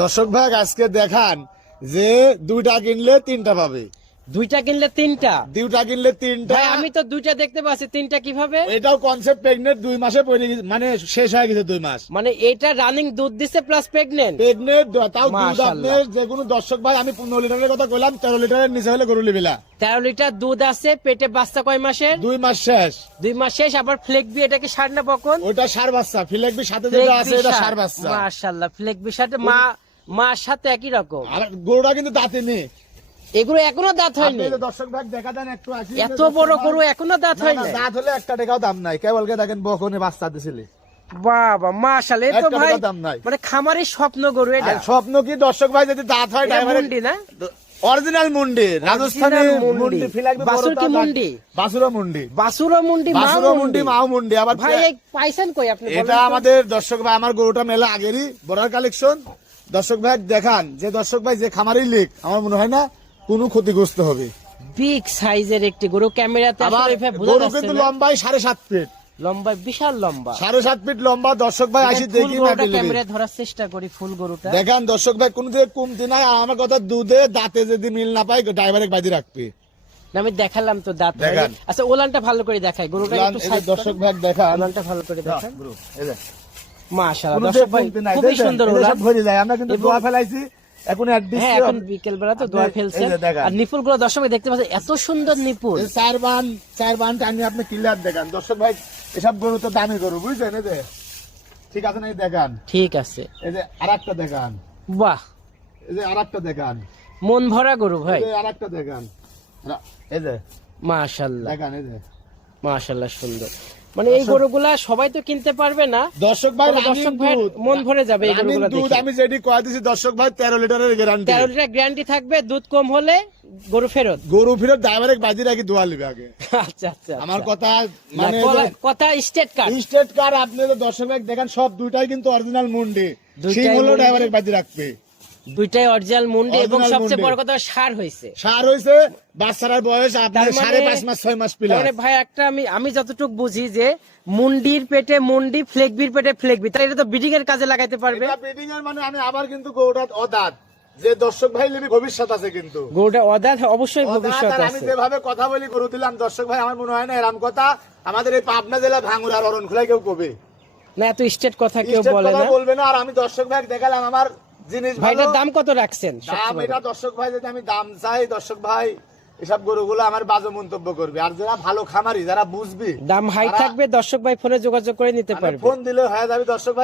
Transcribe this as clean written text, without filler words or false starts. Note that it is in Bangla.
দর্শক ভাই আজকে দেখান যে দুইটা কিনলে তিনটা পাবে। দুইটা কিনলে তিনটা, দুইটা কিনলে তিনটা। ভাই আমি তো দুইটা দেখতে পাচ্ছি, তিনটা কিভাবে? এটাও কনসেপ্ট প্রেগনেন্ট 2 মাসে পড়ে গেছে, মানে শেষ হয়ে গেছে 2 মাস। মানে এটা রানিং দুধ দিছে প্লাস প্রেগনেন্ট। প্রেগনেন্ট তাও দুধ মাশাআল্লাহ। আপনার যে কোনো দর্শক ভাই আমি 15 লিটারের কথা কইলাম, 13 লিটারের নিচে হলে গরু লিবিলা। 13 লিটার দুধ আছে, পেটে বাচ্চা কয় মাসের? 2 মাস শেষ। 2 মাস শেষ। আবার ফ্লেকবি, এটা কি ষাঁড় না বকন? ওটা ষাঁড় বাচ্চা, ফিলেকবি সাথে যেটা আছে এটা ষাঁড় বাচ্চা। মাশাআল্লাহ, ফ্লেকবি সাথে মার সাথে একই রকম। আর গরুটা কিন্তু দাঁতে নেই। এগুলো এখনো দাঁত হয়নি। আপনি দর্শক ভাই দেখা দেন একটু আসি। এত বড় গরু এখনো দাঁত না, হয়নি। না, দাঁত হলে 1 টাকাও দাম নাই, কেবলকে দেখেন বকনে বাচ্চা দিছিলে। বাবা মাশাআল্লাহ, এই তো 1 ভাই টাকাও দাম নাই। মানে খামারের স্বপ্ন গরু এটা। আর স্বপ্ন কি দর্শক ভাই যদি দাঁত হয় এটা ড্রাইভারের মুন্ডি না? অরিজিনাল মুন্ডি, রাজস্থানি Original মুন্ডি। মুন্ডি ফিলাকবি। বাছুর কি মুন্ডি? বাসুরা মুন্ডি, বাসুরা মুন্ডি, বাসুরা মুন্ডি, মাও মুন্ডি। আবার ভাই এই পাইছেন কই আপনি? বলেন এটা তো। আমাদের দর্শক ভাই, আমার গরুটা মেলা আগেরই বড়ার কালেকশন। দর্শক ভাই দেখান যে দর্শক ভাই যে খামারই লিখ, আমার মনে হয় না কোনো ক্ষতিগ্রস্ত হবে। বিগ সাইজের একটি গরু, ক্যামেরাতে আবার আসলে এভাবে বোঝা গরু যাচ্ছে কিন্তু না। লম্বাই 7.5 ফিট, লম্বা, বিশাল লম্বা। 7.5 ফিট লম্বা। দর্শক ভাই আসি ফুল দেখি গরুটা ক্যামেরায় ধরার চেষ্টা করি, ফুল গরুটা। দেখান দর্শক ভাই, কোন দিকে কমতি নাই। আর আমার কথা দুধে দাঁতে যদি মিল না পাই ড্রাইভারে বাজি রাখবে। না, আমি দেখালাম তো দাঁত হয়নি। দেখান। আচ্ছা ওলানটা ভালো করে দেখাই, গরুটা একটু এই যে সাইজ দর্শক ভাই দেখান, ওলানটা ভালো করে দেখান। এই যে মাশাআল্লাহ কোনো দর্শক ভাই, কমতি নাই, খুবই দেখছেন? সুন্দর এই যে ওলান। সব ভরে যায়। আমরা কিন্তু এবং- দোয়া ফেলাইছি, এখন অ্যাড দিচ্ছি। হ্যাঁ, এখন বিকেল বেলা তো দোয়া ফেলছেন। এই যে দেখান। আর নিপুল গুলো দর্শক ভাই দেখতে পাচ্ছেন, এত সুন্দর নিপুল। এই চার বান টানি আপনি ক্লিয়ার দেখান। দর্শক ভাই এসব গরু তো দামি গরু, বুঝছেন? এই যে ঠিক আছে না, এই দেখান। ঠিক আছে, এই যে আরেকটা দেখান, বাহ, এই যে আরেকটা দেখান, মন ভরা গরু ভাই। এই যে আরেকটা দেখান, এই যে মাশাআল্লাহ, দেখান, এই যে মাশাআল্লাহ সুন্দর। মানে এই গরুগুলা সবাই তো কিনতে পারবে না। দর্শক ভাই তবে দর্শক ভাই মন ভরে যাবে এই গরুগুলা দুধ দেখে। আমি যেটি কয়ে দিছি দর্শক ভাই 13 লিটারের গ্যারান্টি। 13 লিটার গ্যারান্টি থাকবে, দুধ কম হলে গরু ফেরত। গরু ফিরে ড্রাইভারে বাজি রাখি দোয়া লিবে আগে। আচ্ছা আচ্ছা, আমার কথা না, মানে কথা স্টেট কার্ড। স্টেট কার আপনি তো দর্শক ভাই দেখেন, সব দুইটাই কিন্তু অরিজিনাল মুন্ডি। দুইটাই সিং হলো মুন্ডি। ড্রাইভারে বাজি রাখবে। দুইটাই অরিজিনাল মুন্ডি, এবং Original সবচেয়ে মুন্ডি। বড় কথা সার হয়েছে। সার হয়েছে, বাচ্চার বয়স আপনার তার মানে- 5.5 মাস 6 মাস পিলা। মানে ভাই একটা আমি যতটুকু বুঝি যে মুন্ডির পেটে মুন্ডি, ফ্লেকবির পেটে ফ্লেকবি, তাহলে এটা তো ব্রিডিং এর কাজে লাগাইতে পারবে। এটা ব্রিডিং এর মানে আমি আবার কিন্তু গরুটা অদাঁত, যে দর্শক ভাই লিবি ভবিষ্যৎ আছে কিন্তু। গরুটা অদাত, অবশ্যই অদাঁত। ভবিষ্যৎ আর আমি আছে। যেভাবে কথা বলি গরু দিলাম দর্শক ভাই, আমার মনে হয় না এরকম কথা আমাদের এই পাবনা জেলা ভাঙুর আর অরণখোলায় কেউ কবে। না, এত স্টেট কথা কেউ Straight বলে কথা না বলবে না। আর আমি দর্শক ভাই দেখালাম আমার জিনিস ভাই। ভালো। এটার দাম কত রাখছেন? দাম এটা দর্শক ভাই যদি আমি দাম চাই, দর্শক ভাই এসব গরুগুলো আমার বাজে মন্তব্য করবে। আর যারা ভালো খামারি, যারা বুঝবি, দাম হাই তারা- থাকবে, দর্শক ভাই ফোনে যোগাযোগ করে নিতে পারবে। ফোন দিলে হয়ে যাবে দর্শক ভাই।